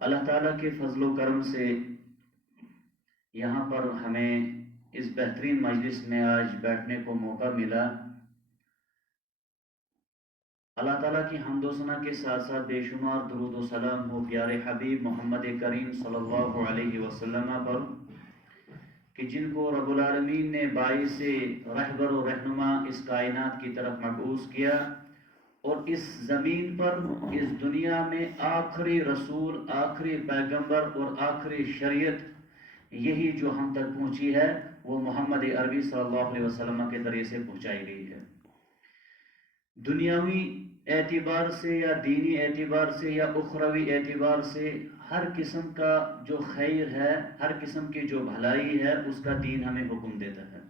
اللہ تعالیٰ کے فضل و کرم سے یہاں پر ہمیں اس بہترین مجلس میں آج بیٹھنے کو موقع ملا۔ اللہ تعالیٰ کی حمد و ثنا کے ساتھ ساتھ بے شمار درود و سلام ہو پیارے حبیب محمد کریم صلی اللہ علیہ وسلم پر، کہ جن کو رب العالمین نے باعث رہبر و رہنما اس کائنات کی طرف مبعوث کیا، اور اس زمین پر اس دنیا میں آخری رسول، آخری پیغمبر اور آخری شریعت یہی جو ہم تک پہنچی ہے وہ محمد عربی صلی اللہ علیہ وسلم کے ذریعے سے پہنچائی گئی ہے۔ دنیاوی اعتبار سے یا دینی اعتبار سے یا اخروی اعتبار سے ہر قسم کا جو خیر ہے، ہر قسم کی جو بھلائی ہے، اس کا دین ہمیں حکم دیتا ہے۔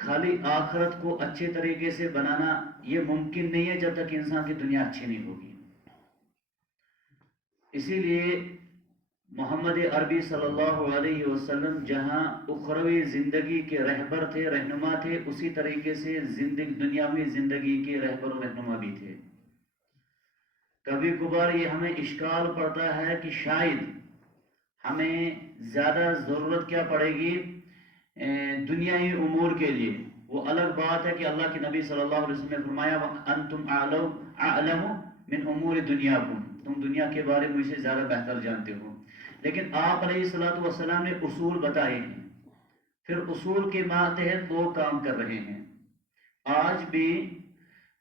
خالی آخرت کو اچھے طریقے سے بنانا یہ ممکن نہیں ہے جب تک انسان کی دنیا اچھی نہیں ہوگی۔ اسی لیے محمد عربی صلی اللہ علیہ وسلم جہاں اخروی زندگی کے رہبر تھے، رہنما تھے، اسی طریقے سے دنیاوی زندگی کے رہبر و رہنما بھی تھے۔ کبھی کبھار یہ ہمیں اشکال پڑتا ہے کہ شاید ہمیں زیادہ ضرورت کیا پڑے گی دنیاوی امور کے لیے۔ وہ الگ بات ہے کہ اللہ کے نبی صلی اللہ علیہ وسلم نے فرمایا وَأَنْتُمْ أَعْلَمُ مِنْ أُمُورِ دُنْيَاكُمْ، تم دنیا کے بارے میں مجھ سے زیادہ بہتر جانتے ہو۔ لیکن آپ علیہ السلام نے اصول بتائے ہیں، پھر اصول کے ماتحت وہ کام کر رہے ہیں۔ آج بھی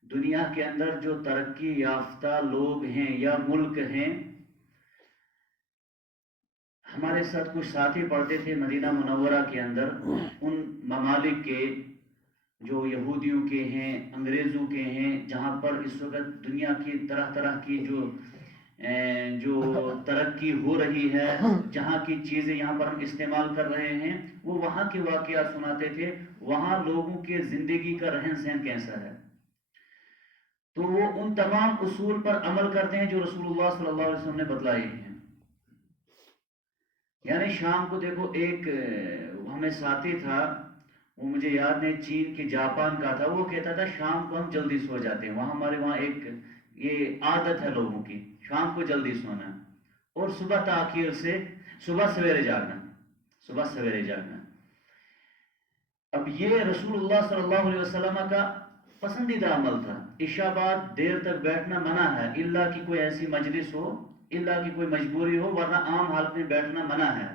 دنیا کے اندر جو ترقی یافتہ لوگ ہیں یا ملک ہیں، ہمارے ساتھ کچھ ساتھی پڑھتے تھے مدینہ منورہ کے اندر، ان ممالک کے جو یہودیوں کے ہیں، انگریزوں کے ہیں، جہاں پر اس وقت دنیا کی طرح طرح کی جو ترقی ہو رہی ہے، جہاں کی چیزیں یہاں پر ہم استعمال کر رہے ہیں، وہ وہاں کے واقعات سناتے تھے، وہاں لوگوں کے زندگی کا رہن سہن کیسا ہے۔ تو وہ ان تمام اصول پر عمل کرتے ہیں جو رسول اللہ صلی اللہ علیہ وسلم نے بتلائے ہیں۔ یعنی شام کو دیکھو، ایک ہمیں ساتھی تھا، وہ مجھے یاد نہیں، چین کے جاپان کا تھا، وہ کہتا تھا شام کو ہم جلدی سو جاتے ہیں، ہمارے وہاں ایک یہ عادت ہے لوگوں کی، شام کو جلدی سونا اور صبح تاخیر سے صبح سویرے جاگنا۔ اب یہ رسول اللہ صلی اللہ علیہ وسلم کا پسندیدہ عمل تھا۔ عشاء بعد دیر تک بیٹھنا منع ہے، الا کہ کوئی ایسی مجلس ہو، الا کہ کوئی مجبوری ہو، ورنہ عام حالت میں بیٹھنا منع ہے،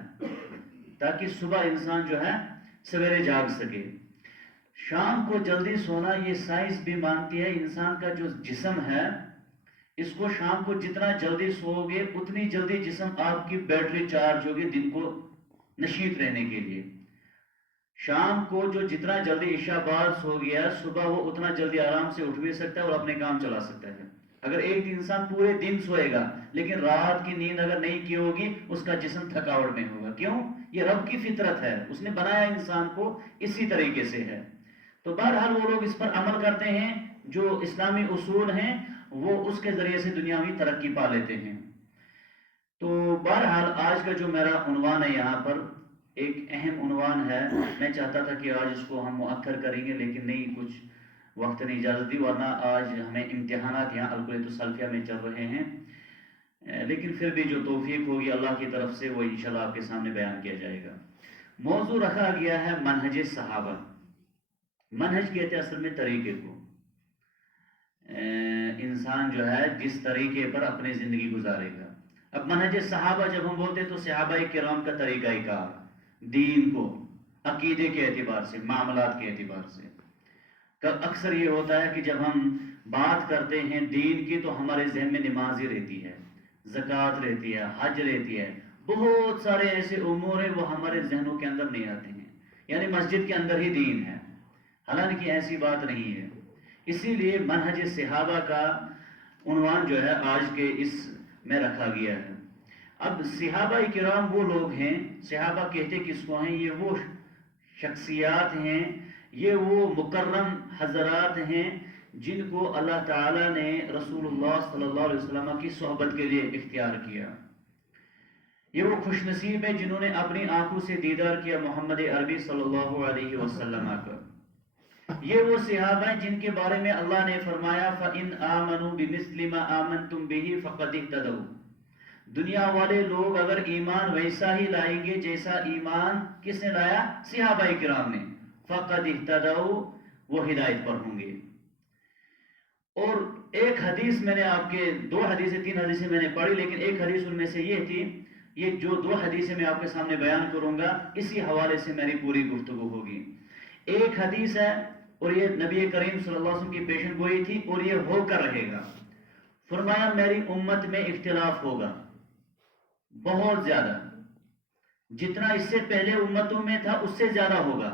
تاکہ صبح انسان جو ہے سویرے جاگ سکے۔ شام کو جلدی سونا یہ سائنس بھی مانتی ہے، انسان کا جو جسم ہے اس کو شام کو جتنا جلدی سو گے اتنی جلدی جسم آپ کی بیٹری چارج ہوگی دن کو نشیط رہنے کے لیے۔ شام کو جو جتنا جلدی عشاء بعد سو گیا، صبح وہ اتنا جلدی آرام سے اٹھ بھی سکتا ہے اور اپنے کام چلا سکتا ہے۔ اگر ایک انسان پورے دن سوئے گا لیکن رات کی نیند اگر نہیں کی ہوگی، اس کا جسم تھکاوٹ میں ہوگا۔ کیوں؟ یہ رب کی فطرت ہے، اس نے بنایا انسان کو اسی طریقے سے ہے۔ تو بہرحال وہ لوگ اس پر عمل کرتے ہیں، جو اسلامی اصول ہیں وہ اس کے ذریعے سے دنیاوی ترقی پا لیتے ہیں۔ تو بہرحال آج کا جو میرا عنوان ہے یہاں پر ایک اہم عنوان ہے، میں چاہتا تھا کہ آج اس کو ہم مؤخر کریں گے لیکن نہیں، کچھ وقت نے اجازت دی، ورنہ آج ہمیں امتحانات یہاں الکلیۃ السلفیہ میں چل رہے ہیں، لیکن پھر بھی جو توفیق ہوگی اللہ کی طرف سے وہ انشاءاللہ آپ کے سامنے بیان کیا جائے گا۔ موضوع رکھا گیا ہے منہج صحابہ۔ منہج کہتے ہیں اصل میں طریقے کو، انسان جو ہے جس طریقے پر اپنی زندگی گزارے گا۔ اب منہج صحابہ جب ہم بولتے ہیں تو صحابہ کرام کا طریقہ کار، دین کو عقیدے کے اعتبار سے، معاملات کے اعتبار سے، اکثر یہ ہوتا ہے کہ جب ہم بات کرتے ہیں دین کی تو ہمارے ذہن میں نماز ہی رہتی ہے، زکوٰۃ رہتی ہے، حج رہتی ہے، بہت سارے ایسے امور ہیں وہ ہمارے ذہنوں کے اندر نہیں آتے ہیں، یعنی مسجد کے اندر ہی دین ہے، حالانکہ ایسی بات نہیں ہے۔ اسی لیے منہج صحابہ کا عنوان جو ہے آج کے اس میں رکھا گیا ہے۔ اب صحابہ کرام وہ لوگ ہیں، صحابہ کہتے کس کو ہیں؟ یہ وہ شخصیات ہیں، یہ وہ مکرم حضرات ہیں جن کو اللہ تعالیٰ نے رسول اللہ صلی اللہ علیہ وسلم کی صحبت کے لیے اختیار کیا۔ یہ وہ خوش نصیب ہیں جنہوں نے اپنی آنکھوں سے دیدار کیا محمد عربی صلی اللہ علیہ وسلم کا۔ یہ وہ صحابہ ہیں جن کے بارے میں اللہ نے فرمایا فَإِنْ آمَنُوا بِمِثْلِ مَا آمَنْتُمْ بِهِ فَقَدْ اهْتَدَوْا، دنیا والے لوگ اگر ایمان ویسا ہی لائیں گے جیسا ایمان کس نے لایا؟ صحابہ کرام نے، فقد اہتدوا، وہ ہدایت پر ہوں گے۔ اور ایک حدیث میں نے آپ کے 2 حدیثیں 3 حدیثیں میں نے پڑھی، لیکن ایک حدیث ان میں سے یہ تھی، یہ جو 2 حدیثیں میں آپ کے سامنے بیان کروں گا اسی حوالے سے میری پوری گفتگو ہوگی۔ ایک حدیث ہے اور یہ نبی کریم صلی اللہ علیہ وسلم کی پیشن گوئی تھی اور یہ ہو کر رہے گا۔ فرمایا میری امت میں اختلاف ہوگا بہت زیادہ، جتنا اس سے پہلے امتوں میں تھا اس سے زیادہ ہوگا،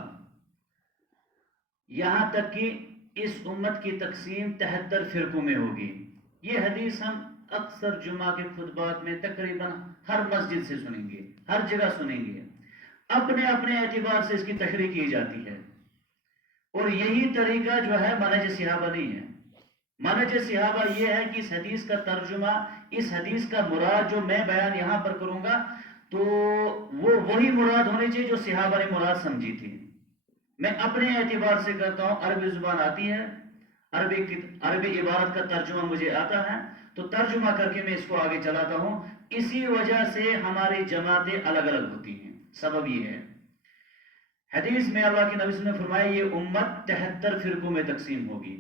یہاں تک کہ اس امت کی تقسیم 73 فرقوں میں ہوگی۔ یہ حدیث ہم اکثر جمعہ کے خطبات میں تقریباً ہر مسجد سے سنیں گے، ہر جگہ سنیں گے، اپنے اپنے اعتبار سے اس کی تشریح کی جاتی ہے، اور یہی طریقہ جو ہے منہج صحابہ نہیں ہے۔ منہج صحابہ یہ ہے کہ اس حدیث کا ترجمہ، اس حدیث کا مراد جو میں بیان یہاں پر کروں گا تو وہ وہی مراد ہونی چاہیے جو صحابہ نے مراد سمجھی تھی۔ میں اپنے اعتبار سے کرتا ہوں، عربی زبان آتی ہے، عربی عبارت کا ترجمہ مجھے آتا ہے، تو ترجمہ کر کے میں اس کو آگے چلاتا ہوں۔ اسی وجہ سے ہماری جماعتیں الگ الگ ہوتی ہیں، سبب یہ ہے۔ حدیث میں اللہ کے نبی صلی اللہ علیہ وسلم نے فرمایا یہ امت 73 فرقوں میں تقسیم ہوگی،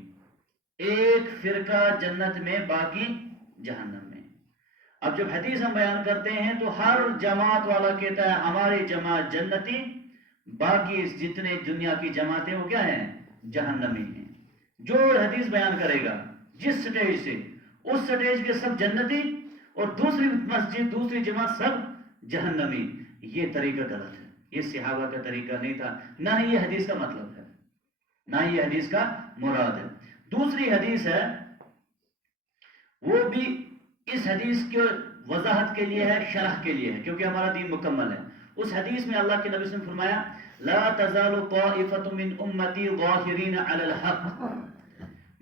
ایک فرقہ جنت میں، باقی جہنم میں۔ اب جب حدیث ہم بیان کرتے ہیں تو ہر جماعت والا کہتا ہے ہماری جماعت جنتی، باقی جتنے دنیا کی جماعتیں وہ کیا ہیں؟ جہنمی ہیں۔ جو حدیث بیان کرے گا جس سٹیج سے، اس سٹیج کے سب جنتی اور دوسری مسجد دوسری جماعت سب جہنمی۔ یہ طریقہ غلط ہے، یہ صحابہ کا طریقہ نہیں تھا، نہ ہی یہ حدیث کا مطلب ہے، نہ ہی یہ حدیث کا مراد ہے۔ دوسری حدیث ہے وہ بھی اس حدیث کی وضاحت کے لیے ہے، شرح کے لیے ہے، کیونکہ ہمارا دین مکمل ہے۔ اس حدیث میں اللہ کے نبی صلی اللہ علیہ وسلم نے فرمایا لا تزال طائفة من امتی ظاہرین علی الحق،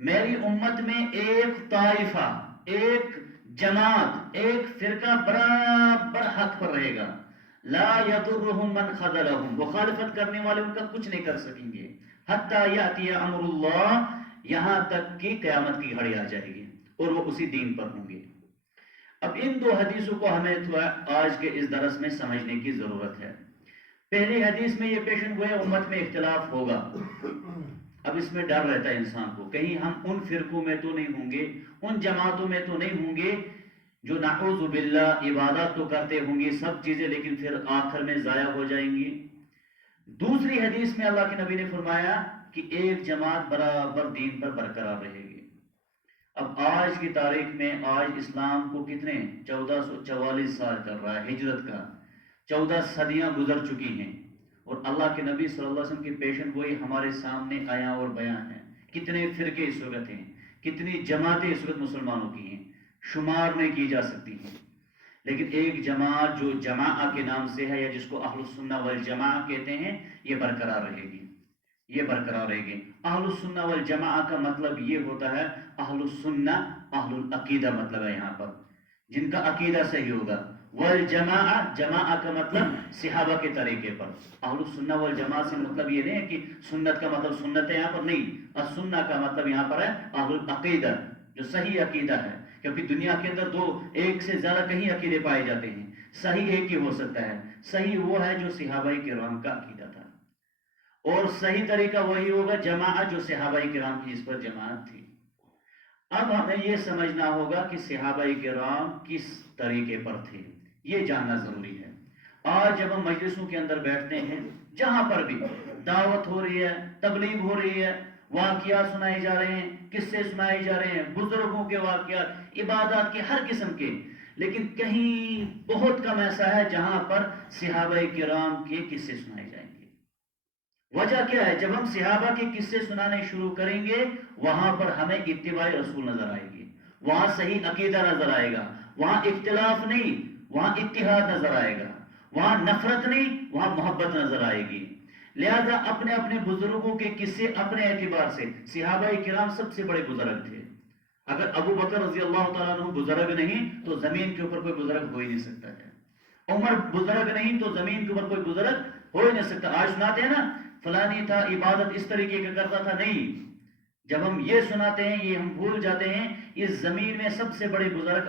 میری امت میں ایک طائفہ، ایک جماعت، ایک فرقہ برابر حق پر رہے گا، لا یضرهم من خذلهم، مخالفت کرنے والے ان کا کچھ نہیں کر سکیں گے، حتی یأتی امر اللہ، یہاں تک کہ قیامت کی گھڑی آ جائے گی اور وہ اسی دین پر ہوں گے۔ اب ان 2 حدیثوں کو ہمیں تھوڑا آج کے اس درس میں سمجھنے کی ضرورت ہے۔ پہلی حدیث میں یہ پیشن گویا امت میں اختلاف ہوگا، اب اس میں ڈر رہتا ہے انسان کو، کہیں ہم ان فرقوں میں تو نہیں ہوں گے، ان جماعتوں میں تو نہیں ہوں گے جو نعوذ باللہ عبادت تو کرتے ہوں گے سب چیزیں، لیکن پھر آخر میں ضائع ہو جائیں گی۔ دوسری حدیث میں اللہ کے نبی نے فرمایا کہ ایک جماعت برابر دین پر برقرار رہے گی۔ اب آج کی تاریخ میں، آج اسلام کو کتنے 1444 سال کر رہا ہے ہجرت کا، 14 صدیاں گزر چکی ہیں، اور اللہ کے نبی صلی اللہ علیہ وسلم کی پیشن گوئی ہمارے سامنے آیا اور بیان ہے۔ کتنے فرقے اس وقت ہیں، کتنی جماعتیں اس وقت مسلمانوں کی ہیں، شمار نہیں کی جا سکتی ہیں، لیکن ایک جماعت جو جماعہ کے نام سے ہے، یا جس کو اہل السنہ والجماعہ کہتے ہیں، یہ برقرار رہے گی، یہ برقرار رہے گی۔ اہل السنہ والجماعہ کا مطلب یہ ہوتا ہے، اہل السنہ اہل العقیدہ مطلب ہے یہاں پر، جن کا عقیدہ صحیح ہوگا، والجماعہ جماعہ کا مطلب صحابہ کے طریقے پر۔ اہل السنہ والجماعہ سے مطلب یہ نہیں ہے کہ سنت کا مطلب سنت ہے یہاں پر، نہیں، السنہ کا مطلب یہاں پر ہے اہل العقیدہ، جو صحیح عقیدہ ہے، کیونکہ دنیا کے اندر ایک سے زیادہ کہیں عقیدے پائے جاتے ہیں، صحیح ایک ہی ہو سکتا ہے، صحیح وہ ہے جو صحابہ کرام کا عقیدہ تھا، اور صحیح طریقہ وہی ہوگا جماعت جو صحابہ کرام کی اس پر جماعت تھی۔ اب ہمیں یہ سمجھنا ہوگا کہ صحابہ کرام کس طریقے پر تھے، یہ جاننا ضروری ہے۔ آج جب ہم مجلسوں کے اندر بیٹھتے ہیں، جہاں پر بھی دعوت ہو رہی ہے، تبلیغ ہو رہی ہے، واقعات سنائے جا رہے ہیں، قصے سنائے جا رہے ہیں، بزرگوں کے واقعات، عبادات کے ہر قسم کے، لیکن کہیں بہت کم ایسا ہے جہاں پر صحابہ کرام کے قصے سنائے جائیں گے۔ وجہ کیا ہے؟ جب ہم صحابہ کے قصے سنانے شروع کریں گے، وہاں پر ہمیں اتباع رسول نظر آئے گی، وہاں صحیح عقیدہ نظر آئے گا، وہاں اختلاف نہیں، وہاں اتحاد نظر آئے گا، وہاں نفرت نہیں، وہاں محبت نظر آئے گی۔ لہذا اپنے اپنے بزرگوں کے قصے اپنے اعتبار سے، صحابہ کرام سب سے بڑے بزرگ تھے، اگر ابو بکر رضی اللہ تعالیٰ عنہ بزرگ نہیں تو زمین کے اوپر کوئی بزرگ ہو ہی نہیں سکتا ہے، عمر بزرگ نہیں تو زمین کے اوپر کوئی بزرگ ہو ہی نہیں سکتا۔ آج سناتے ہیں نا فلانی تھا عبادت اس طریقے کا کرتا تھا، نہیں، جب ہم یہ سناتے ہیں یہ ہم بھول جاتے ہیں اس زمین میں سب سے بڑے بزرگ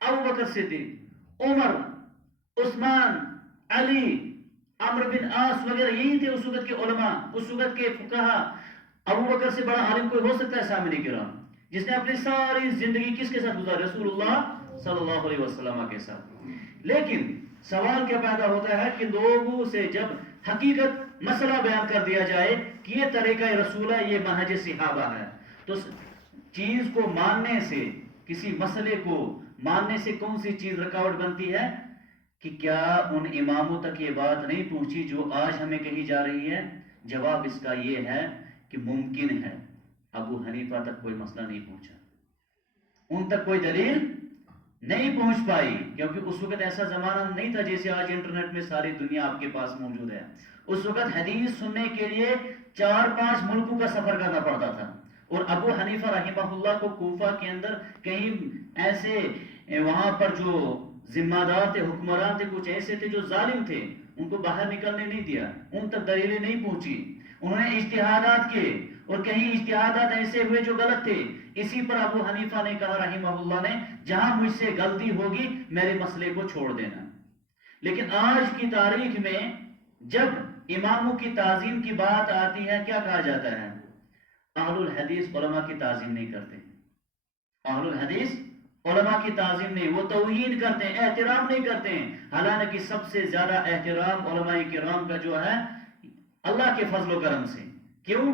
ابو بکر صدیق، عمر، عثمان، علی، عمرو بن عاص وغیرہ، یہی تھے اس وقت کے علماء، اس وقت کے فقہا۔ ابو بکر سے بڑا عالم کوئی ہو سکتا ہے سامنے کرام، جس نے اپنی ساری زندگی کس کے ساتھ گزاری؟ رسول اللہ صلی اللہ علیہ وسلم کے ساتھ۔ لیکن سوال کیا پیدا ہوتا ہے کہ لوگوں سے جب حقیقت مسئلہ بیان کر دیا جائے کہ یہ طریقہ رسول ہے، یہ منہج صحابہ ہے، تو چیز کو ماننے سے، کسی مسئلے کو ماننے سے کون سی چیز رکاوٹ بنتی ہے؟ کہ کیا ان اماموں تک یہ بات نہیں پہنچی جو آج ہمیں کہی جا رہی ہے؟ جواب اس کا یہ ہے کہ ممکن ہے ابو حنیفہ تک کوئی مسئلہ نہیں پہنچا، ان تک کوئی دلیل نہیں پہنچ پائی، کیونکہ اس وقت ایسا زمانہ نہیں تھا جیسے آج انٹرنیٹ میں ساری دنیا آپ کے پاس موجود ہے۔ اس وقت حدیث سننے کے لیے 4-5 ملکوں کا سفر کرنا پڑتا تھا، اور ابو حنیفہ رحمہ اللہ کو کوفہ کے اندر کہیں ایسے وہاں پر جو ذمہ دار تھے، حکمران تھے، کچھ ایسے تھے جو ظالم تھے، ان کو باہر نکلنے نہیں دیا، ان تک دلیلیں نہیں پہنچی، انہوں نے اجتہادات کیے، اور کہیں اجتہادات ایسے ہوئے جو غلط تھے۔ اسی پر ابو حنیفہ نے کہا رحمہ اللہ نے، جہاں مجھ سے غلطی ہوگی میرے مسئلے کو چھوڑ دینا۔ لیکن آج کی تاریخ میں جب اماموں کی تعظیم کی بات آتی ہے، کیا کہا جاتا ہے؟ اہل الحدیث علماء کی تعظیم نہیں کرتے، اہل الحدیث علماء کی تعظیم نہیں، وہ توہین کرتے ہیں، احترام نہیں کرتے ہیں، حالانکہ سب سے زیادہ احترام علماء کرام کا جو ہے اللہ کے فضل و کرم سے۔ کیوں؟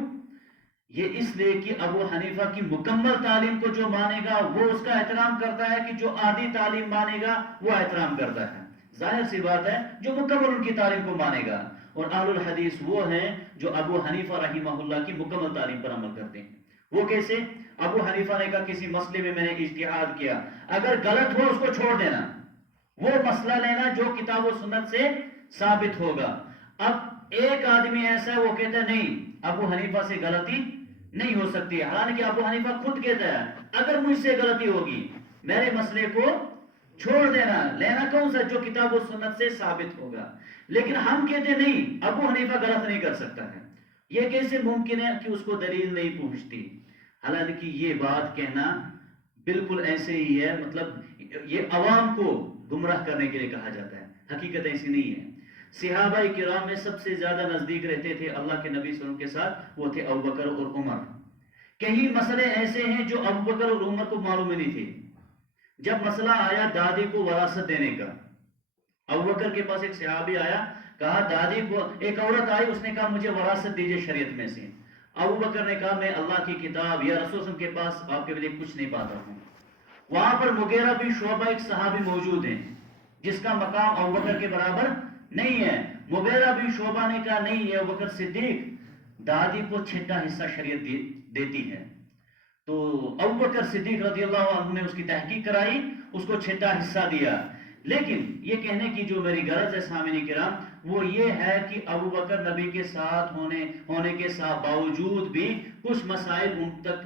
یہ اس لیے کہ ابو حنیفہ کی مکمل تعلیم کو جو مانے گا وہ اس کا احترام کرتا ہے، کہ جو آدھی تعلیم مانے گا وہ احترام کرتا ہے۔ ظاہر سی بات ہے، جو مکمل ان کی تعلیم کو مانے گا، اور اہل الحدیث وہ ہیں جو ابو حنیفہ رحمہ اللہ کی مکمل تعلیم پر عمل کرتے ہیں۔ وہ کیسے؟ ابو حنیفہ نے کہا کسی مسئلے میں میں نے اجتہاد کیا، اگر غلط ہو اس کو چھوڑ دینا، وہ مسئلہ لینا جو کتاب و سنت سے ثابت ہوگا۔ اب ایک آدمی ایسا ہے وہ کہتا ہے نہیں، ابو حنیفہ سے غلطی نہیں ہو سکتی ہے، حالانکہ ابو حنیفہ خود کہتا ہے اگر مجھ سے غلطی ہوگی میرے مسئلے کو چھوڑ دینا، لینا کون سا؟ جو کتاب و سنت سے ثابت ہوگا۔ لیکن ہم کہتے نہیں ابو حنیفہ غلط نہیں کر سکتا ہے، یہ کیسے ممکن ہے کہ اس کو دلیل نہیں پہنچتی؟ حالانکہ یہ بات کہنا بالکل ایسے ہی ہے، مطلب یہ عوام کو گمراہ کرنے کے لیے کہا جاتا ہے، حقیقت ایسی نہیں ہے۔ صحابہ کرام میں سب سے زیادہ نزدیک رہتے تھے اللہ کے نبی صلی اللہ علیہ وسلم کے ساتھ، وہ تھے ابو بکر اور عمر۔ کئی مسئلے ایسے ہیں جو ابو بکر اور عمر کو معلوم ہی نہیں تھے۔ جب مسئلہ آیا دادی کو وراثت دینے کا، ابو بکر کے پاس ایک صحابی آیا، کہا دادی کو، ایک عورت آئی، اس نے کہا مجھے وراثت دیجئے شریعت میں سے۔ ابو بکر نے کہا میں اللہ کی کتاب یا رسول اللہ کے پاس آپ کے لیے کچھ نہیں پاتا ہوں۔ وہاں پر مغیرہ بن شعبہ ایک صحابی موجود ہیں جس کا مقام ابو بکر کے برابر نہیں ہے۔ مغیرہ بن شعبہ نے کہا نہیں، یہ ابو بکر صدیق دادی کو چھٹا حصہ شریعت دیتی ہے۔ تو ابو بکر صدیق رضی اللہ عنہ نے اس کی تحقیق کرائی، اس کو چھٹا حصہ دیا۔ لیکن یہ کہنے کی جو میری غرض ہے سامعین کرام، وہ یہ ہے کہ ابو بکر نبی کے ساتھ ہونے کے باوجود بھی کچھ مسائل ان تک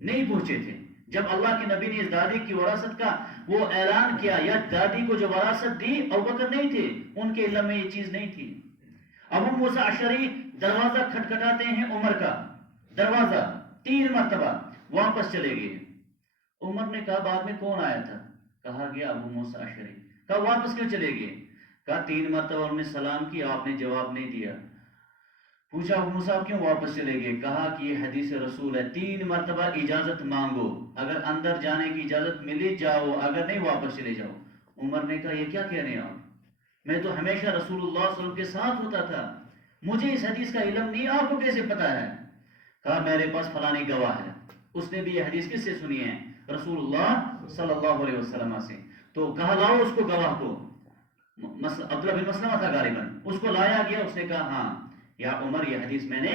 نہیں پہنچے تھے۔ جب اللہ کے نبی نے اس دادی کی وراثت کا وہ اعلان کیا، یا دادی کو جو وراثت دی، ابو بکر نہیں تھے، ان کے علم میں یہ چیز نہیں تھی۔ ابو موسیٰ اشعری دروازہ کھٹکھٹاتے ہیں عمر کا، دروازہ 3 مرتبہ، واپس چلے گئے۔ عمر نے کہا بعد میں کون آیا تھا؟ کہا گیا ابو موسیٰ اشعری۔ کہا واپس کیوں چلے گئے؟ کہا 3 مرتبہ انہوں نے سلام کیا، آپ نے جواب نہیں دیا۔ پوچھا ابو موسیٰ کیوں واپس چلے گئے؟ کہا کہ یہ حدیث رسول ہے، 3 مرتبہ اجازت مانگو، اگر اندر جانے کی اجازت ملی جاؤ، اگر نہیں واپس چلے جاؤ۔ عمر نے کہا یہ کیا کہہ رہے ہیں آپ؟ میں تو ہمیشہ رسول اللہ صلی اللہ علیہ وسلم کے ساتھ ہوتا تھا، مجھے اس حدیث کا علم نہیں، آپ کو کیسے پتا ہے؟ کہا میرے پاس فلانی گواہ ہے، اس نے بھی یہ حدیث کس سے سنی ہے؟ رسول اللہ صلی اللہ علیہ وسلم سے۔ تو کہا لاؤ اس کو، گواہ کو۔ عبداللہ بن مسلمہ تھا غالباً، اس کو لایا گیا، اس نے کہا ہاں یا عمر یہ حدیث میں نے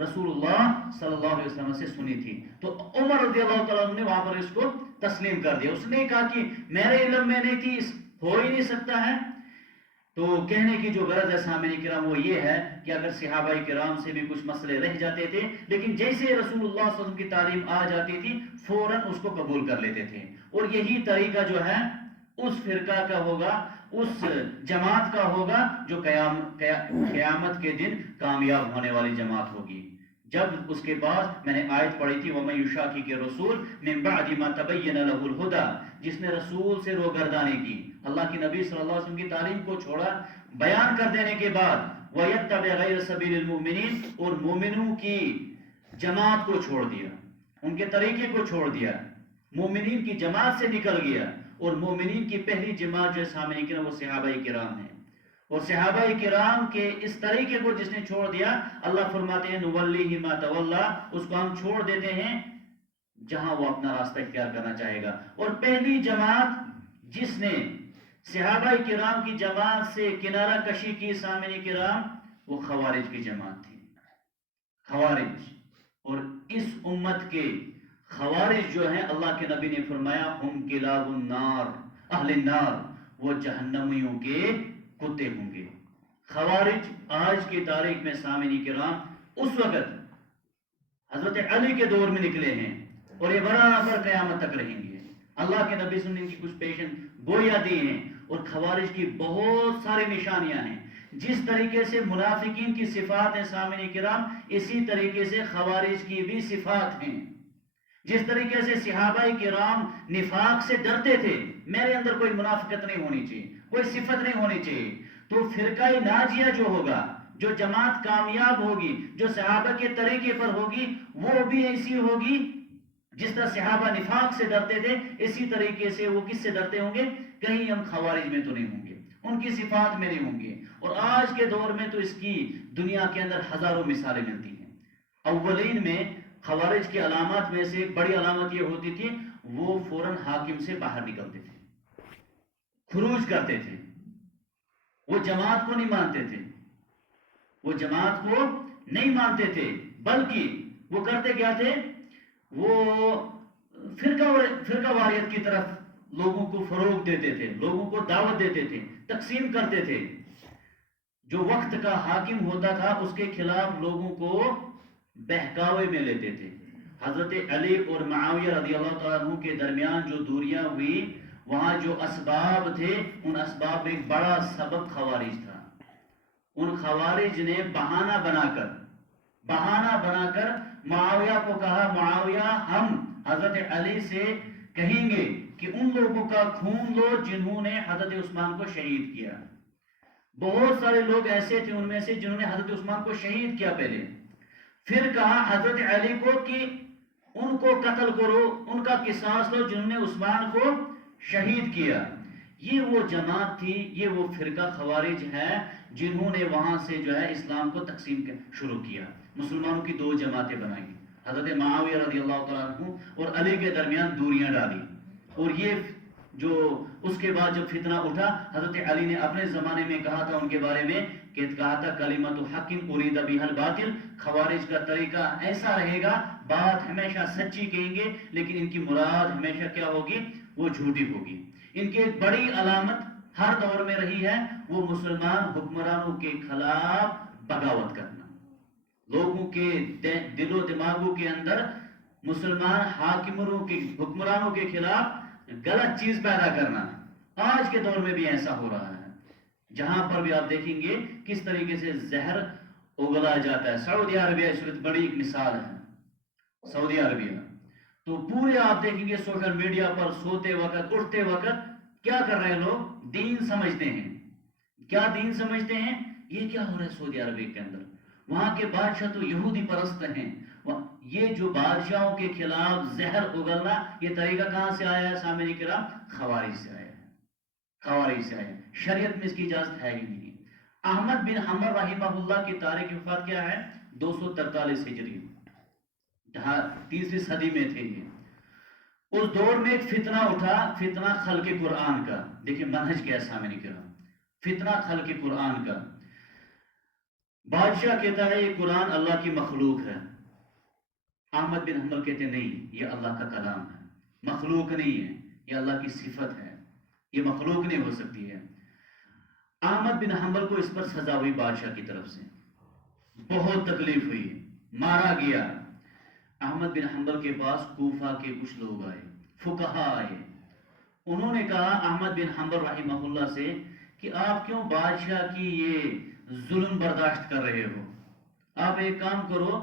رسول اللہ صلی اللہ علیہ وسلم سے سنی تھی۔ تو عمر رضی اللہ تعالیٰ عنہ نے وہاں پر اس کو تسلیم کر دیا، اس نے کہا کہ میرے علم میں نہیں تھی، ہو ہی نہیں سکتا ہے۔ تو کہنے کی جو غرض ہے سامعین کرام وہ یہ ہے کہ اگر صحابہ کرام سے بھی کچھ مسئلے رہ جاتے تھے، لیکن جیسے رسول اللہ صلی اللہ علیہ وسلم کی تعلیم آ جاتی تھی فوراً اس کو قبول کر لیتے تھے، اور یہی طریقہ جو ہے اس فرقہ کا ہوگا، اس جماعت کا ہوگا جو قیامت کے دن کامیاب ہونے والی جماعت ہوگی، جب اس کے بعد میں نے آیت پڑھی تھی وَمَن يُشَاقِقِ الرَّسُولَ مِن بَعْدِ مَا تَبَيَّنَ لَهُ الْهُدَى، جس نے رسول سے روگردانی کی، اللہ کی نبی صلی اللہ علیہ وسلم کی تعلیم کو چھوڑا بیان کر دینے کے بعد، وَيَتَّبِعْ غَيْرَ سَبِيلِ الْمُؤْمِنِينَ، اور مومنوں کی جماعت کو چھوڑ دیا، ان کے طریقے کو چھوڑ دیا، مومنین کی جماعت سے نکل گیا، اور مومنین کی پہلی جماعت جو سامنے کی وہ صحابہ کرام ہیں، اور صحابہ کرام کے اس طریقے کو جس نے چھوڑ دیا، اللہ فرماتے ہیں نُوَلِّهِ مَا تَوَلَّى، اس کو ہم چھوڑ دیتے ہیں جہاں وہ اپنا راستہ اختیار کرنا چاہے گا۔ اور پہلی جماعت جس نے صحابہ کرام کی جماعت سے کنارہ کشی کی سامنے کرام، وہ خوارج کی جماعت تھی، خوارج۔ اور اس امت کے خوارج جو ہیں، اللہ کے نبی نے فرمایا ہم کلاب النار، اہل النار، وہ جہنمیوں کے کتے ہوں گے۔ خوارج آج کی تاریخ میں سامعین کرام اس وقت حضرت علی کے دور میں نکلے ہیں، اور یہ برابر قیامت تک رہیں گے۔ اللہ کے نبی صلی اللہ علیہ وسلم نے ان کی کچھ پیشن گویا دی ہیں، اور خوارج کی بہت ساری نشانیاں ہیں۔ جس طریقے سے منافقین کی صفات ہیں سامعین کرام، اسی طریقے سے خوارج کی بھی صفات ہیں۔ جس طریقے سے صحابہ کرام نفاق سے ڈرتے تھے، میرے اندر کوئی منافقت نہیں ہونی چاہیے، کوئی صفت نہیں ہونی چاہیے، تو فرقہ ناجیہ جو ہوگا، جو جماعت کامیاب ہوگی، جو صحابہ کے طریقے پر ہوگی، وہ بھی ایسی ہوگی جس طرح صحابہ نفاق سے ڈرتے تھے، اسی طریقے سے وہ کس سے ڈرتے ہوں گے؟ کہیں ہم خوارج میں تو نہیں ہوں گے، ان کی صفات میں نہیں ہوں گے۔ اور آج کے دور میں تو اس کی دنیا کے اندر ہزاروں مثالیں ملتی ہیں۔ اولین میں خوارج کی علامات میں سے ایک بڑی علامت یہ ہوتی تھی، وہ فوراً حاکم سے باہر نکلتے تھے، خروج کرتے تھے، وہ جماعت کو نہیں مانتے تھے، وہ جماعت کو نہیں مانتے تھے، بلکہ وہ کرتے کیا تھے؟ وہ فرقہ واریت کی طرف لوگوں کو فروغ دیتے تھے، لوگوں کو دعوت دیتے تھے، تقسیم کرتے تھے۔ جو وقت کا حاکم ہوتا تھا اس کے خلاف لوگوں کو بہکاوے میں لیتے تھے۔ حضرت علی اور معاویہ رضی اللہ تعالیٰ عنہ کے درمیان جو دوریاں ہوئی، وہاں جو اسباب تھے، ان اسباب میں ایک بڑا سبب خوارج تھا۔ ان خوارج نے بہانہ بنا کر معاویہ کو کہا، معاویہ ہم حضرت علی سے کہیں گے کہ ان لوگوں کا خون لو جنہوں نے حضرت عثمان کو شہید کیا۔ بہت سارے لوگ ایسے تھے ان میں سے جنہوں نے حضرت عثمان کو شہید کیا پہلے، پھر کہا حضرت علی کو کہ ان کو قتل کرو، ان کا قصاص لو جنہوں نے عثمان کو شہید کیا۔ یہ وہ جماعت تھی، یہ وہ فرقہ خوارج ہے جنہوں نے وہاں سے جو ہے اسلام کو تقسیم شروع کیا، مسلمانوں کی دو جماعتیں بنائی، حضرت معاویہ رضی اللہ تعالیٰ عنہ اور علی کے درمیان دوریاں ڈالی۔ اور یہ جو اس کے بعد جب فتنہ اٹھا، حضرت علی نے اپنے زمانے میں کہا تھا ان کے بارے میں کہ کہا تھا کلمۃ حق ارید بها الباطل، خوارج کا طریقہ ایسا رہے گا، بات ہمیشہ سچی کہیں گے لیکن ان کی مراد ہمیشہ کیا ہوگی؟ وہ جھوٹی ہوگی۔ ان کی ایک بڑی علامت ہر دور میں رہی ہے، وہ مسلمان حکمرانوں کے خلاف بغاوت کرنا، لوگوں کے دل و دماغوں کے اندر مسلمان حکمرانوں کے خلاف غلط چیز پیدا کرنا۔ آج کے دور میں بھی ایسا ہو رہا ہے، جہاں پر بھی آپ دیکھیں گے کس طریقے سے زہر اگلا جاتا ہے۔ سعودی عربیہ اس وقت بڑی ایک مثال ہے، سعودی عربیہ تو پورے آپ دیکھیں گے سوشل میڈیا پر سوتے وقت اٹھتے وقت کیا کر رہے ہیں لوگ؟ دین سمجھتے ہیں۔ کیا دین سمجھتے ہیں؟ یہ کیا ہو رہا ہے سعودی عربیہ کے اندر؟ وہاں کے بادشاہ تو یہودی پرست ہیں۔ یہ جو بادشاہوں کے خلاف زہر اگلنا، یہ طریقہ کہاں سے آیا ہے سامعین کرام؟ خوارج سے آیا ہے، خوارج سے آیا ہے۔ شریعت میں اس کی اجازت ہے ہی نہیں۔ احمد بن حنبل رحمہ اللہ کی تاریخ وفات کیا ہے؟ 243 ہجری، تیسری صدی میں تھے یہ۔ اس دور میں ایک فتنہ اٹھا، فتنہ خلق قرآن کا۔ دیکھیں منہج کیا ہے سامعین کرام، فتنہ خلق قرآن کا۔ بادشاہ کہتا ہے یہ قرآن اللہ کی مخلوق ہے، احمد بن حنبل کہتے ہیں نہیں، یہ اللہ کا کلام ہے، مخلوق نہیں ہے، یہ اللہ کی صفت ہے، یہ مخلوق نہیں ہو سکتی ہے۔ احمد بن حنبل کو اس پر سزا ہوئی بادشاہ کی طرف سے، بہت تکلیف ہوئی، مارا گیا۔ احمد بن حنبل کے پاس کوفہ کے کچھ لوگ آئے، فقہا آئے، انہوں نے کہا احمد بن حنبل رحمہ اللہ سے کہ آپ کیوں بادشاہ کی یہ ظلم برداشت کر رہے ہو؟ آپ ایک کام کرو،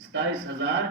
27,000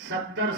70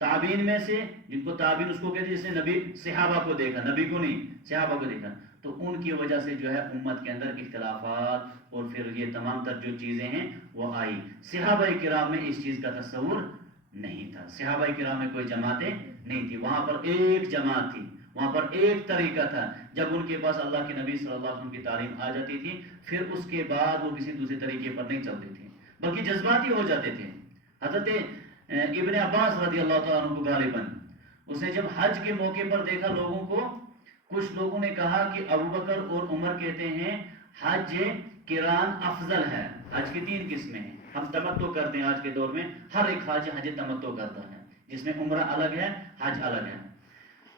تابعین میں سے جن کو تابعین اس کو کہتے ہیں جس نے نبی صحابہ کو دیکھا، نبی کو نہیں صحابہ کو دیکھا، تو ان کی وجہ سے جو ہے امت کے اندر اختلافات اور پھر یہ تمام تر جو چیزیں ہیں وہ آئی۔ صحابہ کرام میں اس چیز کا تصور نہیں تھا، صحابہ کرام میں کوئی جماعتیں نہیں تھی، وہاں پر ایک جماعت تھی، وہاں پر ایک طریقہ تھا۔ جب ان کے پاس اللہ کے نبی صلی اللہ علیہ وسلم کی تعلیم آ جاتی تھی پھر اس کے بعد وہ کسی دوسرے طریقے پر نہیں چلتے تھے بلکہ جذباتی ہو جاتے تھے۔ حضرت ابن عباس رضی اللہ تعالیٰ عنہ کو غالباً اس نے جب حج کے موقع پر دیکھا لوگوں کو، کچھ لوگوں نے کہا کہ ابو بکر اور عمر کہتے ہیں حج قران افضل ہے۔ حج کی 3 قسمیں ہیں، ہم تمتع کرتے ہیں آج کے دور میں، ہر ایک حج تمتع کرتا ہے جس میں عمرہ الگ ہے حج الگ ہے۔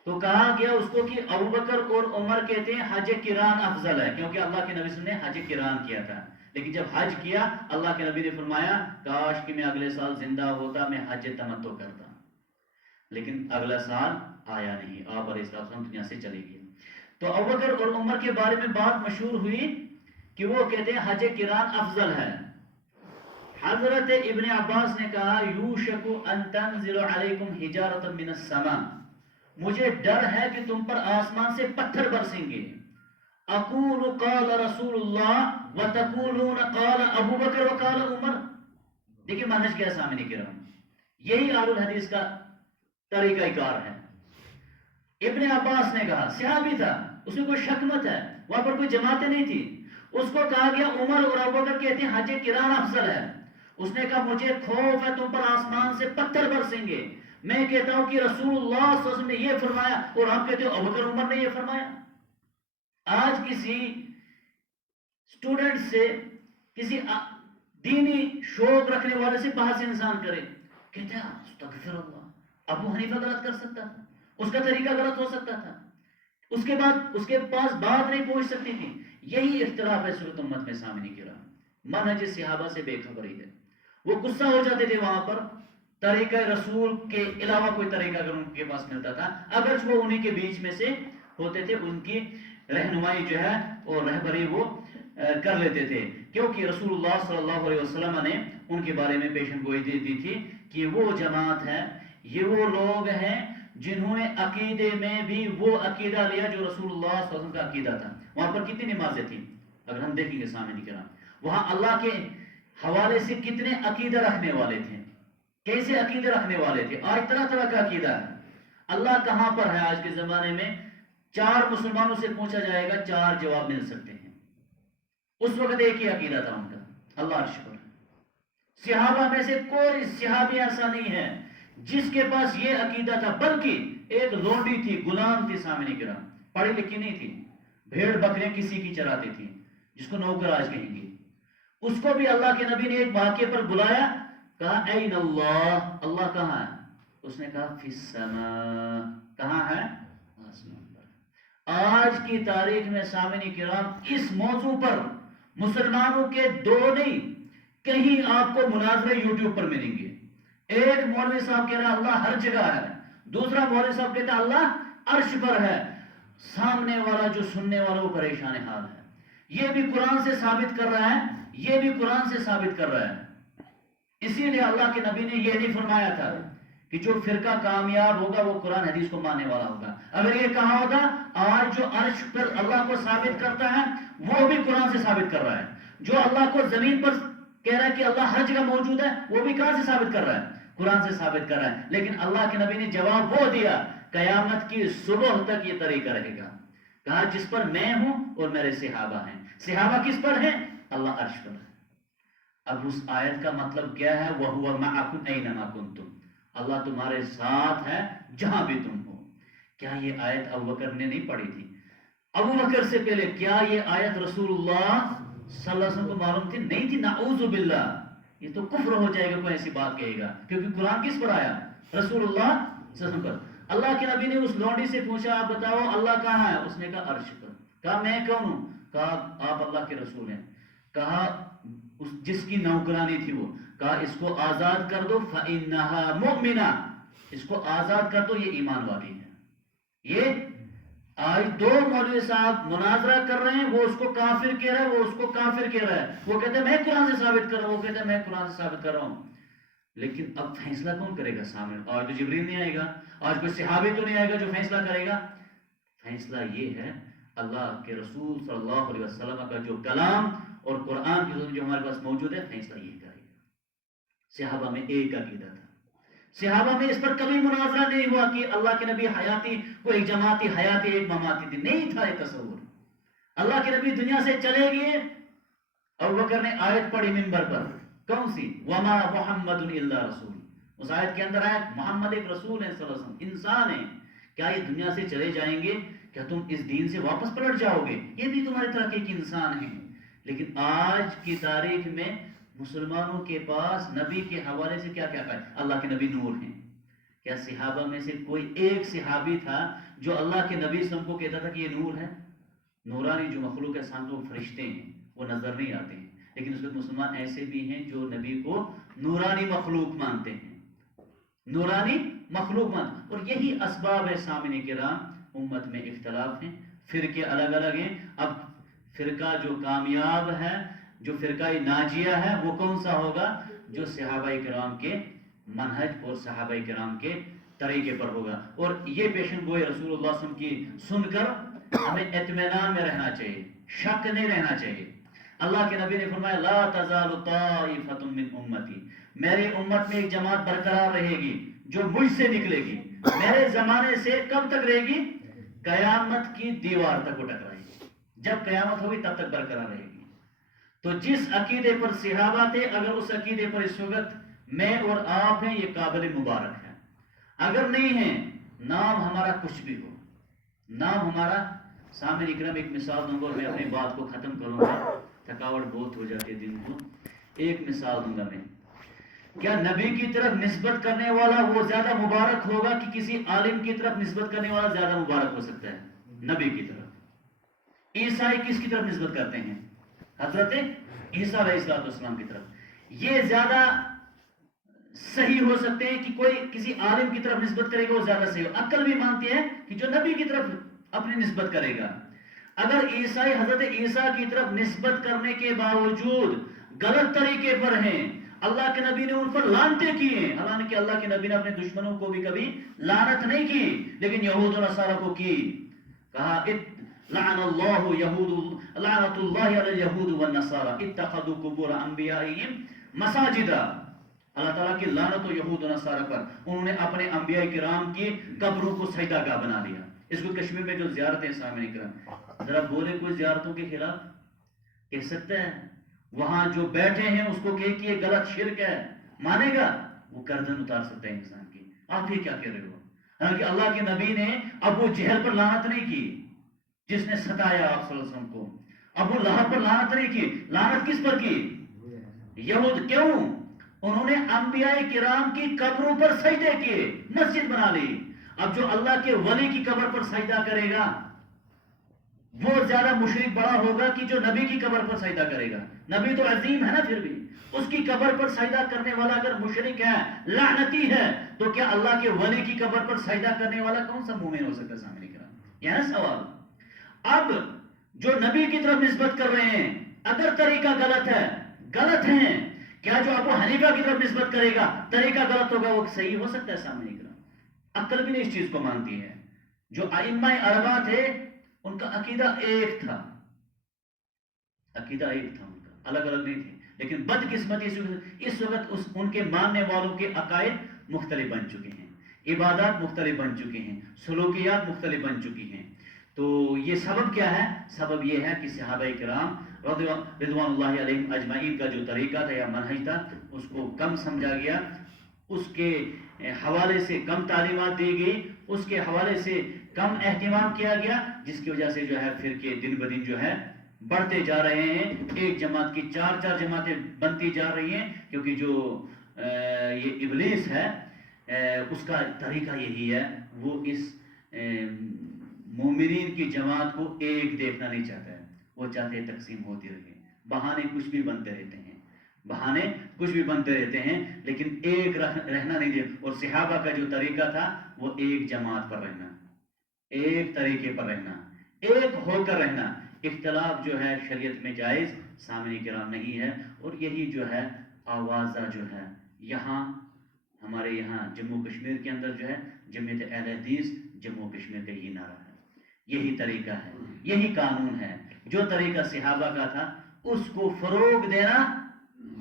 تو کہا گیا اس کو کہ ابو بکر اور عمر کہتے ہیں حج قران افضل ہے، کیونکہ اللہ کے نبی صلی اللہ علیہ وسلم نے حج قران کیا تھا، لیکن جب حج کیا اللہ کے نبی نے فرمایا کاش کہ میں اگلے سال زندہ ہوتا میں حج تمتع کرتا، لیکن اگلا سال آیا نہیں، آپ علیہ السلام دنیا سے چلے گئے۔ تو ابو بکر اور عمر کے بارے میں بات مشہور ہوئی کہ وہ کہتے ہیں حج قران افضل ہے۔ حضرت ابن عباس نے کہا یوشک ان تنزل علیکم حجارۃ من السماء، مجھے ڈر ہے کہ تم پر آسمان سے پتھر برسیں گے۔ اقول قال رسول اللہ وتقولون قال ابو بکر وقال عمر۔ دیکھیں منہج کیا سامنے کرام، یہی اہل الحدیث کا طریقہ کار ہے۔ ابن عباس نے کہا، صحابی تھا، اس میں کوئی شک مت ہے، وہاں پر کوئی جماعتیں نہیں تھی، اس کو کہا گیا عمر اور ابو بکر کہتے ہیں حج قران افضل ہے، اس نے کہا مجھے خوف ہے تم پر آسمان سے پتھر برسیں گے، میں کہتا ہوں کہ رسول اللہ صلی اللہ علیہ وسلم نے یہ فرمایا اور آپ کہتے ہو ابو بکر عمر نے یہ فرمایا۔ آج کسی اسٹوڈنٹ سے، کسی دینی شوق رکھنے والے سے بحث انسان کرے، کہتے ہیں استغفر اللہ، ابو حنیفہ غلط کر سکتا تھا، اس کا طریقہ غلط ہو سکتا تھا، اس کے بعد اس کے پاس بات نہیں پہنچ سکتی تھی۔ یہی اختلاف ہے صورت امت میں سامنے کی راہ، منہج صحابہ سے بے خبری ہے۔ وہ غصہ ہو جاتے تھے وہاں پر، طریقہ رسول کے علاوہ کوئی طریقہ اگر ان کے پاس ملتا تھا، اگر وہ انہی کے بیچ میں سے ہوتے تھے، ان کی رہنمائی جو ہے اور رہبری وہ کر لیتے تھے، کیونکہ رسول اللہ صلی اللہ علیہ وسلم نے ان کے بارے میں پیشن گوئی دی تھی کہ وہ جماعت ہے، یہ وہ لوگ ہیں جنہوں نے عقیدے میں بھی وہ عقیدہ لیا جو رسول اللہ صلی اللہ علیہ وسلم کا عقیدہ تھا۔ وہاں پر کتنی نمازیں تھیں اگر ہم دیکھیں گے سامنے کرام، وہاں اللہ کے حوالے سے کتنے عقیدہ رکھنے والے تھے، کیسے عقیدہ رکھنے والے تھے۔ آج طرح طرح کا عقیدہ ہے، اللہ کہاں پر ہے؟ آج کے زمانے میں 4 مسلمانوں سے پوچھا جائے گا 4 جواب مل سکتے ہیں، اس وقت ایک ہی عقیدہ تھا ان کا، اللہ عرش پر۔ صحابہ میں سے کوئی صحابی ایسا نہیں ہے جس کے پاس یہ عقیدہ تھا، بلکہ ایک لونڈی تھی، غلام تھی سامنے کرام، پڑھی لکھی نہیں تھی، بھیڑ بکریاں کسی کی چراتی تھی، جس کو نوکراج کہیں گے، اس کو بھی اللہ کے نبی نے ایک واقعے پر بلایا، کہا این اللہ، اللہ کہاں ہے؟ اس نے کہا فی السماء، کہاں ہے؟ آسمان پر۔ آج کی تاریخ میں سامعین کرام اس موضوع پر مسلمانوں کے 2 نہیں، کہیں آپ کو مناظرے یوٹیوب پر ملیں گے۔ ایک مولوی صاحب کہہ رہا اللہ ہر جگہ ہے، دوسرا مولوی صاحب کہتا اللہ عرش پر ہے، سامنے والا جو سننے والا وہ پریشان حال ہے، یہ بھی قرآن سے ثابت کر رہا ہے، یہ بھی قرآن سے ثابت کر رہا ہے۔ اسی لیے اللہ کے نبی نے یہ نہیں فرمایا تھا کہ جو فرقہ کامیاب ہوگا وہ قرآن حدیث کو ماننے والا ہوگا، اگر یہ کہا ہوگا آج جو عرش پر اللہ کو ثابت کرتا ہے وہ بھی قرآن سے ثابت کر رہا ہے، جو اللہ کو زمین پر کہہ رہا ہے کہ اللہ ہر جگہ موجود ہے وہ بھی کہاں سے ثابت کر رہا ہے؟ قرآن سے ثابت کر رہا ہے۔ لیکن اللہ کے نبی نے جواب وہ دیا، قیامت کی صبح تک یہ طریقہ رہے گا، کہا جس پر میں ہوں اور میرے صحابہ ہیں۔ صحابہ کس پر ہیں؟ اللہ عرش پر ہے۔ اب اس آیت کا مطلب کیا ہے؟ وَهُوَ مَعَكُمْ أَيْنَمَا كُنْتُمْ، اللہ تمہارے ساتھ ہے جہاں بھی تم ہو۔ کیا یہ آیت ابو بکر نے نہیں پڑھی تھی؟ ابو بکر سے پہلے کیا یہ آیت رسول اللہ صلی اللہ علیہ وسلم کو معلوم تھی؟ نہیں تھی، نعوذ باللہ، یہ تو کفر ہو جائے گا کوئی ایسی بات کہے گا، کیونکہ قرآن کس پر آیا؟ رسول اللہ صلی اللہ علیہ وسلم پر۔ اللہ کے نبی نے اس لونڈی سے پوچھا آپ بتاؤ اللہ کہاں ہے؟ اس نے کہا عرش پر۔ کہا میں کون ہوں؟ کہا آپ اللہ کے رسول ہیں۔ کہا جس کی نوکرانی تھی وہ، کہا اس کو آزاد کر دو فَإِنَّهَا مُؤْمِنَةٌ، اس کو آزاد کر دو یہ ایمان والی ہے۔ یہ آج 2 مولوی صاحب مناظرہ کر رہے ہیں، وہ اس کو کافر کہہ رہا ہے، وہ اس کو کافر کہہ رہا ہے، وہ کہتے ہیں میں قرآن سے ثابت کر رہا ہوں، وہ کہتے ہیں میں قرآن سے ثابت کر رہا ہوں، لیکن اب فیصلہ کون کرے گا سامنے؟ آج تو جبریل نہیں آئے گا، آج کوئی صحابی تو نہیں آئے گا جو فیصلہ کرے گا. فیصلہ یہ ہے اللہ کے رسول صلی اللہ علیہ وسلم کا جو کلام اور قرآن کی جو ہمارے پاس موجود ہے، فیصلہ یہ کرے گا. صحابہ میں ایک عقیدہ تھا، صحابہ میں اس پر کبھی مناظرہ نہیں ہوا کہ اللہ کے نبی حیاتی کو ایک جماعتی حیاتی ایک مماتی تھی، نہیں تھا یہ تصور. اللہ کے نبی دنیا سے چلے گئے، ابو بکر نے آیت پڑھی منبر پر، کون سی؟ وما محمد الا رسول. اس آیت کے اندر آیت محمد ایک رسول ہے صلی اللہ علیہ وسلم، انسان ہے. کیا یہ دنیا سے چلے جائیں گے؟ کیا تم اس دین سے واپس پلٹ جاؤ گے؟ یہ بھی تمہاری طرح کے ایک انسان ہیں. لیکن آج کی تاریخ میں مسلمانوں کے پاس نبی کے حوالے سے کیا کیا ہے؟ اللہ کے نبی نور ہیں. کیا صحابہ میں سے کوئی ایک صحابی تھا جو اللہ کے نبی صلی اللہ علیہ وسلم کو کہتا تھا کہ یہ نور ہے؟ نورانی جو مخلوق ہے، سانتوں فرشتے ہیں، وہ نظر نہیں آتے ہیں. لیکن اس وقت مسلمان ایسے بھی ہیں جو نبی کو نورانی مخلوق مانتے ہیں، نورانی مخلوق مانتے. اور یہی اسباب ہے سامنے کرام، امت میں اختلاف ہیں، فرقے الگ الگ ہیں. اب فرقہ جو کامیاب ہے، جو فرقہ ناجیہ ہے، وہ کون سا ہوگا؟ جو صحابہ کرام کے منہج اور صحابہ کرام کے طریقے پر ہوگا. اور یہ پیشن گوئی رسول اللہ صلی اللہ علیہ وسلم کی سن کر ہمیں اطمینان میں رہنا چاہیے، شک نہیں رہنا چاہیے. اللہ کے نبی نے فرمایا لا تزال طائفۃ من امتی، میری امت میں ایک جماعت برقرار رہے گی جو مجھ سے نکلے گی. میرے زمانے سے کب تک رہے گی؟ قیامت کی دیوار تک وہ ٹکرائے گی. جب قیامت ہوگی تب تک برقرار رہے گی. تو جس عقیدے پر صحابہ تھے، اگر اس عقیدے پر اس وقت میں اور آپ ہیں، یہ قابل مبارک ہے. اگر نہیں ہے، نام ہمارا کچھ بھی ہو، نام ہمارا سامنے اکرام. ایک مثال دوں گا اور میں اپنی بات کو ختم کروں گا، تھکاوٹ بہت ہو جاتی ہے دن کو. ایک مثال دوں گا میں. کیا نبی کی طرف نسبت کرنے والا وہ زیادہ مبارک ہوگا کہ کسی عالم کی طرف نسبت کرنے والا زیادہ مبارک ہو سکتا ہے؟ نبی کی طرف. عیسائی کس کی طرف نسبت کرتے ہیں؟ حضرت عیسیٰ علیہ السلام کی طرف. یہ زیادہ صحیح ہو سکتے ہیں کہ کوئی کسی عالم کی طرف نسبت کرے گا وہ زیادہ صحیح ہو. عقل بھی مانتی ہے کہ جو نبی کی طرف اپنی نسبت کرے گا. اگر عیسائی حضرت عیسیٰ کی طرف نسبت کرنے کے باوجود غلط طریقے پر ہیں، اللہ کے نبی نے ان پر لعنتیں کی ہیں. حالانکہ اللہ کے نبی نے اپنے دشمنوں کو بھی کبھی لعنت نہیں کی، لیکن یہود و نصارہ کو کی. کہا لعن اللہ یہود لعنت اللہ علی الیہود والنصارى اتخذوا قبور انبیائہم مساجدا. اللہ تعالیٰ کی لعنت و یہود و نصارہ پر، انہوں نے اپنے انبیاء کرام کی قبروں کو سجدہ گاہ بنا لیا. اس کو کشمیر میں جو زیارتیں سامنے کرام، ذرا بولے کوئی زیارتوں کے خلاف کہہ سکتا ہے؟ وہاں جو بیٹھے ہیں اس کو کہ یہ غلط شرک ہے، مانے گا؟ وہ گردن اتار سکتا ہے انسان کی. آپ یہ کیا کہہ رہے ہو؟ حالانکہ اللہ کے نبی نے ابو جہل پر لعنت نہیں کی جس نے ستایا آپ صلی اللہ علیہ وسلم کو. ابو لہب پر لعنت نہیں کی. لعنت کس پر کی؟ یہود. کیوں؟ انہوں نے انبیاء کرام کی قبروں پر سجدے کیے، مسجد بنا لی. اب جو اللہ کے ولی کی قبر پر سجدہ کرے گا وہ زیادہ مشرک بڑا ہوگا کہ جو نبی کی قبر پر سجدہ کرے گا. نبی تو عظیم ہے نا، پھر بھی اس کی قبر پر سجدہ کرنے والا اگر مشرک ہے، لعنتی ہے، تو کیا اللہ کے ولی کی قبر پر سجدہ کرنے والا کون سا مومن ہو سکتا ہے؟ سامنے کرام یہ ہے سوال. اب جو نبی کی طرف نسبت کر رہے ہیں، اگر طریقہ غلط ہے، غلط ہیں، کیا جو ابو حنیفہ کی طرف نسبت کرے گا طریقہ غلط ہوگا وہ صحیح ہو سکتا ہے؟ سامنے کرام عقل بھی نہیں اس چیز کو مانتی ہے. جو ائمہ اربعہ تھے ان کا عقیدہ ایک تھا، عقیدہ ایک تھا ان کا، الگ الگ نہیں تھے. لیکن بدقسمتی اس وقت ان کے ماننے والوں کے عقائد مختلف بن چکے ہیں، عبادات مختلف بن چکے ہیں، سلوکیات مختلف بن چکی ہیں. تو یہ سبب کیا ہے؟ سبب یہ ہے کہ صحابہ کرام رضوان اللہ علیہم اجمعین کا جو طریقہ تھا یا منہج تھا اس کو کم سمجھا گیا، اس کے حوالے سے کم تعلیمات دی گئی، اس کے حوالے سے کم اہتمام کیا گیا، جس کی وجہ سے جو ہے فرقے دن بدن جو ہے بڑھتے جا رہے ہیں. ایک جماعت کی چار چار جماعتیں بنتی جا رہی ہیں، کیونکہ جو یہ ابلیس ہے اس کا طریقہ یہی ہے، وہ اس مومنین کی جماعت کو ایک دیکھنا نہیں چاہتا ہے، وہ چاہتے ہیں تقسیم ہوتی رہے. بہانے کچھ بھی بنتے رہتے ہیں، بہانے کچھ بھی بنتے رہتے ہیں، لیکن ایک رہنا نہیں دے. اور صحابہ کا جو طریقہ تھا وہ ایک جماعت پر رہنا، ایک طریقے پر رہنا، ایک ہو کر رہنا. اختلاف جو ہے شریعت میں جائز سامنے کرام نہیں ہے. اور یہی جو ہے آوازہ جو ہے یہاں ہمارے یہاں جموں کشمیر کے اندر جو ہے جمعیت اہل حدیث جموں کشمیر کا یہ نعرہ ہے، یہی طریقہ ہے، یہی قانون ہے، جو طریقہ صحابہ کا تھا اس کو فروغ دینا،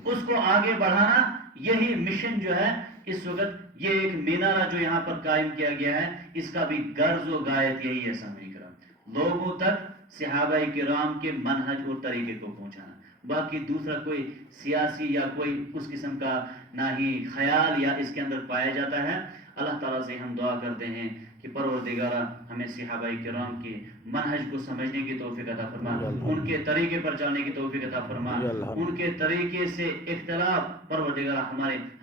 اس کو آگے بڑھانا، یہی مشن جو ہے اس وقت یہ ایک مینارہ جو یہاں پر قائم کیا گیا ہے، اس کا بھی غرض و غایت یہی ہے سامعین کرام، لوگوں تک صحابہ کرام کے منہج اور طریقے کو پہنچانا، باقی دوسرا کوئی سیاسی یا کوئی اس قسم کا نہ ہی خیال یا اس کے اندر پایا جاتا ہے۔ اللہ تعالیٰ سے ہم دعا کرتے ہیں کہ پروردگارہ ہمیں صحابہ کرام کے منہج کو سمجھنے کی توفیق عطا فرما، ان کے طریقے پر چلنے کی توفیق عطا فرما، ان کے طریقے سے اختلاف پروردگارہ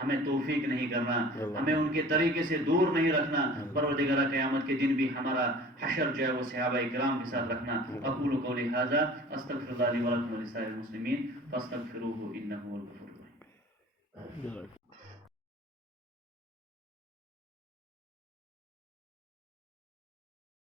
ہمیں توفیق نہیں کرنا، ہمیں ان کے طریقے سے دور نہیں رکھنا، پروردگارہ قیامت کے دن بھی ہمارا حشر جو ہے وہ صحابہ کرام کے ساتھ رکھنا۔ اقول قولی ھذا استغفر اللہ لی ولکم ولسائر المسلمین فاستغفروہ انہ هو الغفور الرحیم۔